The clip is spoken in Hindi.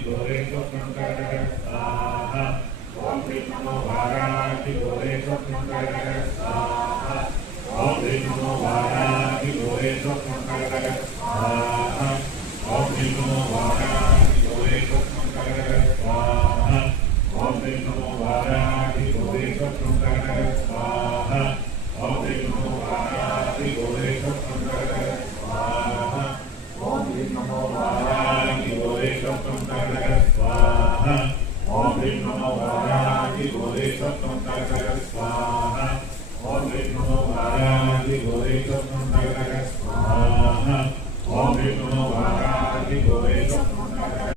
गोरे स्वप्नं करकर स्वाहा ओम श्री नमो वाराणसी गोरे स्वप्नं करकर स्वाहा ओम श्री नमो वाराणसी गोरे स्वप्नं करकर स्वाहा